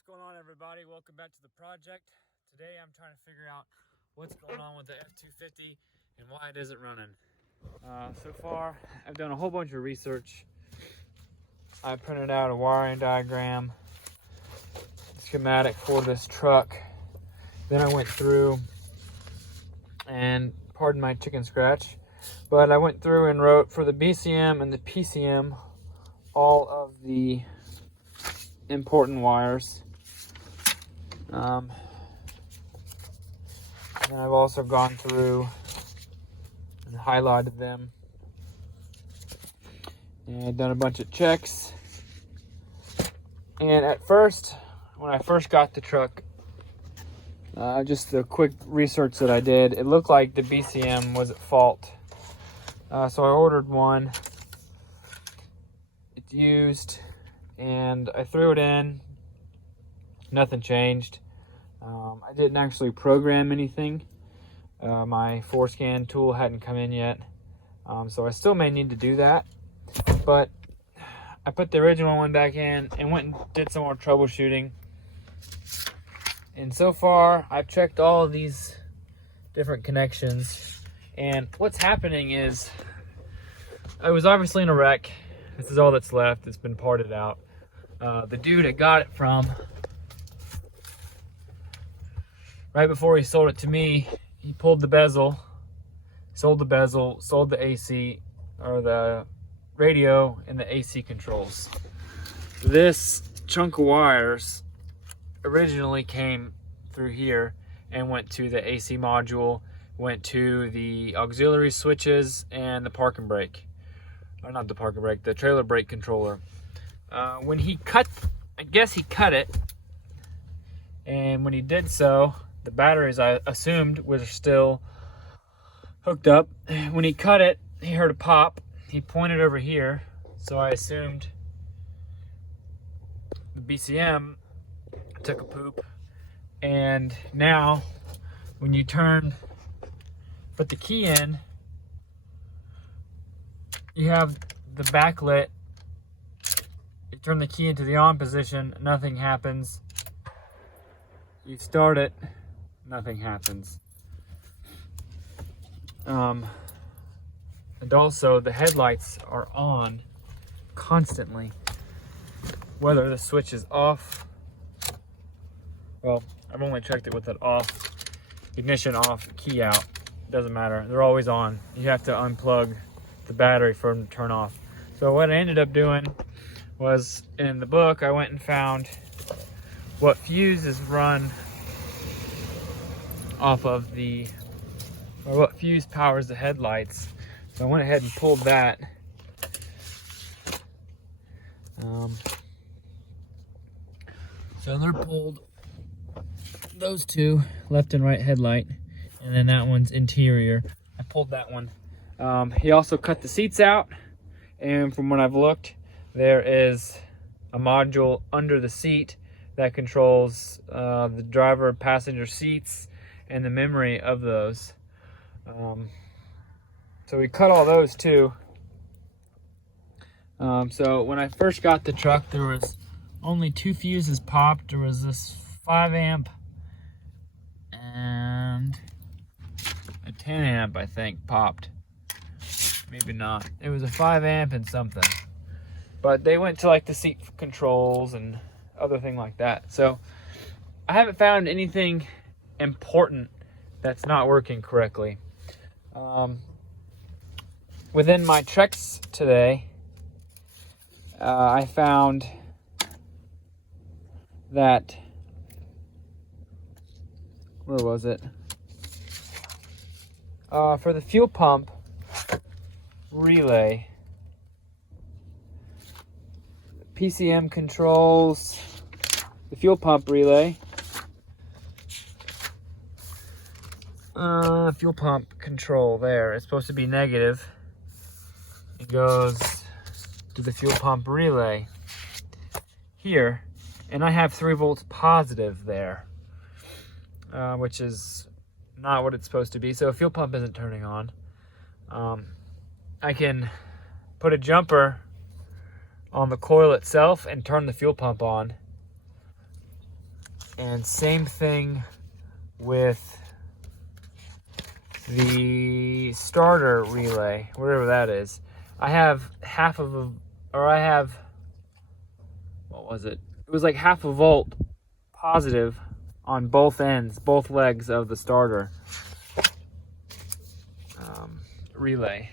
What's going on, everybody? Welcome back to the project. Today I'm trying to figure out what's going on with the F250 and why it isn't running. So far, I've done a whole bunch of research. I printed out a wiring diagram, schematic for this truck. Then I went through and, pardon my chicken scratch, but I went through and wrote for the BCM and the PCM all of the important wires. And I've also gone through and highlighted them and done a bunch of checks. And at first, when I first got the truck, just the quick research that I did, it looked like the BCM was at fault. So I ordered one. It's used, and I threw it in. Nothing changed. I didn't actually program anything. My forescan tool hadn't come in yet, so I still may need to do that. But I put the original one back in and went and did some more troubleshooting. And so far, I've checked all of these different connections. And what's happening is, I was obviously in a wreck. This is all that's left. It's been parted out. The dude I got it from, right before he sold it to me, he pulled the bezel, sold the AC, or the radio and the AC controls. This chunk of wires originally came through here and went to the AC module, went to the auxiliary switches and the parking brake. Or not the parking brake, the trailer brake controller. When he cut, I guess he cut it, and when he did so, the batteries, I assumed, were still hooked up. When he cut it, he heard a pop. He pointed over here, so I assumed the BCM took a poop. And now, when you put the key in, you have the backlit. You turn the key into the on position, nothing happens. You start it, nothing happens. And also, the headlights are on constantly, whether the switch is off. Well, I've only checked it with it off, ignition off, key out. Doesn't matter, they're always on. You have to unplug the battery for them to turn off. So what I ended up doing was, in the book, I went and found what fuse is run off of or what fuse powers the headlights. So I went ahead and pulled that. So they're pulled, those two, left and right headlight, and then that one's interior. I pulled that one. He also cut the seats out, and from what I've looked, there is a module under the seat that controls the driver and passenger seats and the memory of those. So we cut all those too. So when I first got the truck, there was only two fuses popped. There was this 5 amp and a 10 amp, I think, popped. Maybe not. It was a 5 amp and something. But they went to like the seat controls and other thing like that. So I haven't found anything important that's not working correctly. Within my checks today, I found that, where was it? For the fuel pump relay, PCM controls the fuel pump relay. Fuel pump control there. It's supposed to be negative. It goes to the fuel pump relay here, and I have 3 volts positive there, which is not what it's supposed to be. So fuel pump isn't turning on. I can put a jumper on the coil itself and turn the fuel pump on. And same thing with the starter relay, whatever that is. I have what was it? It was like half a volt positive on both ends, both legs of the starter relay.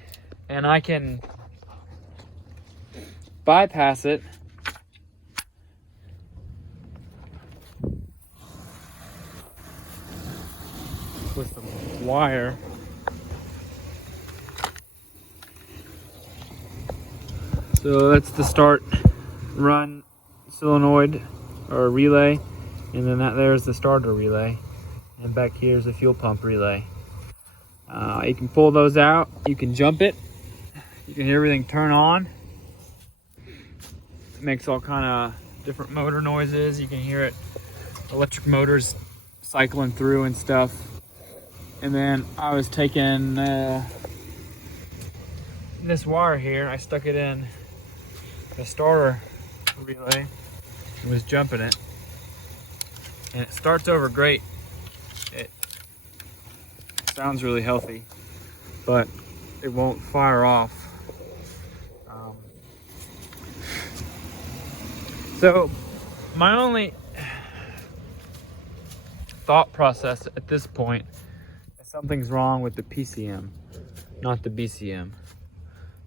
And I can bypass it with the wire. So that's the start run solenoid or relay, and then there's the starter relay, and back here's the fuel pump relay. You can pull those out, you can jump it, you can hear everything turn on. It makes all kind of different motor noises. You can hear it, electric motors cycling through and stuff. And then I was taking this wire here, I stuck it in the starter relay and was jumping it, and it starts over great. It sounds really healthy, but it won't fire off. So my only thought process at this point is something's wrong with the PCM, not the BCM,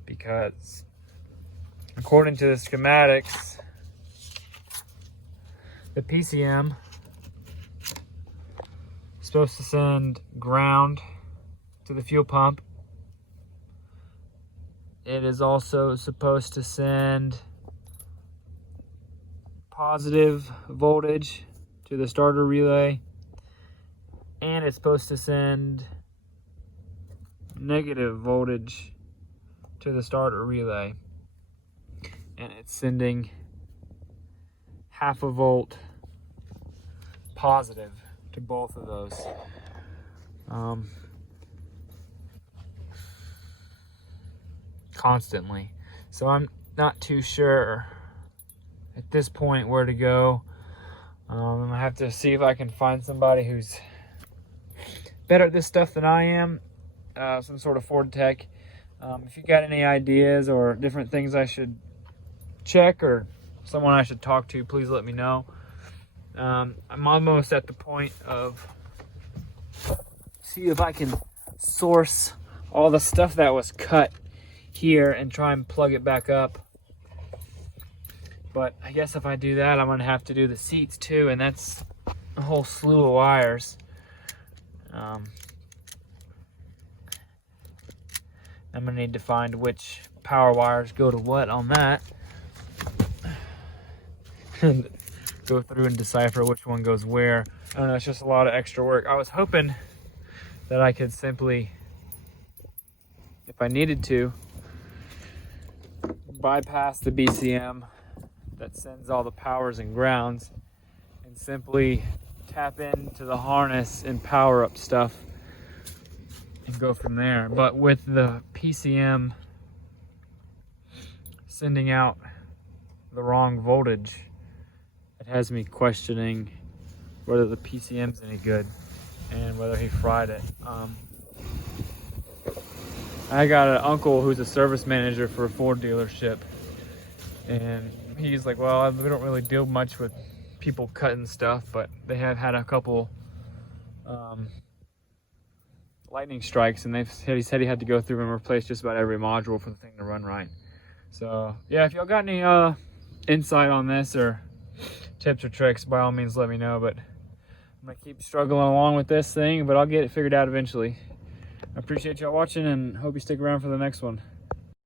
because according to the schematics, the PCM is supposed to send ground to the fuel pump. It is also supposed to send positive voltage to the starter relay, and it's supposed to send negative voltage to the starter relay. And it's sending half a volt positive to both of those. Constantly. So I'm not too sure at this point where to go. I have to see if I can find somebody who's better at this stuff than I am, some sort of Ford tech. If you got any ideas or different things I should check or someone I should talk to, please let me know. I'm almost at the point of see if I can source all the stuff that was cut here and try and plug it back up. But I guess if I do that, I'm gonna have to do the seats too, and that's a whole slew of wires. I'm gonna need to find which power wires go to what on that, and go through and decipher which one goes where. I don't know, it's just a lot of extra work. I was hoping that I could simply, if I needed to, bypass the BCM that sends all the powers and grounds and simply tap into the harness and power up stuff and go from there. But with the PCM sending out the wrong voltage, it has me questioning whether the PCM's any good and whether he fried it. I got an uncle who's a service manager for a Ford dealership, and he's like, well, we don't really deal much with people cutting stuff, but they have had a couple lightning strikes, and he said he had to go through and replace just about every module for the thing to run right. So yeah, if y'all got any insight on this or tips or tricks, by all means let me know. But I'm gonna keep struggling along with this thing, but I'll get it figured out eventually. I appreciate y'all watching and hope you stick around for the next one.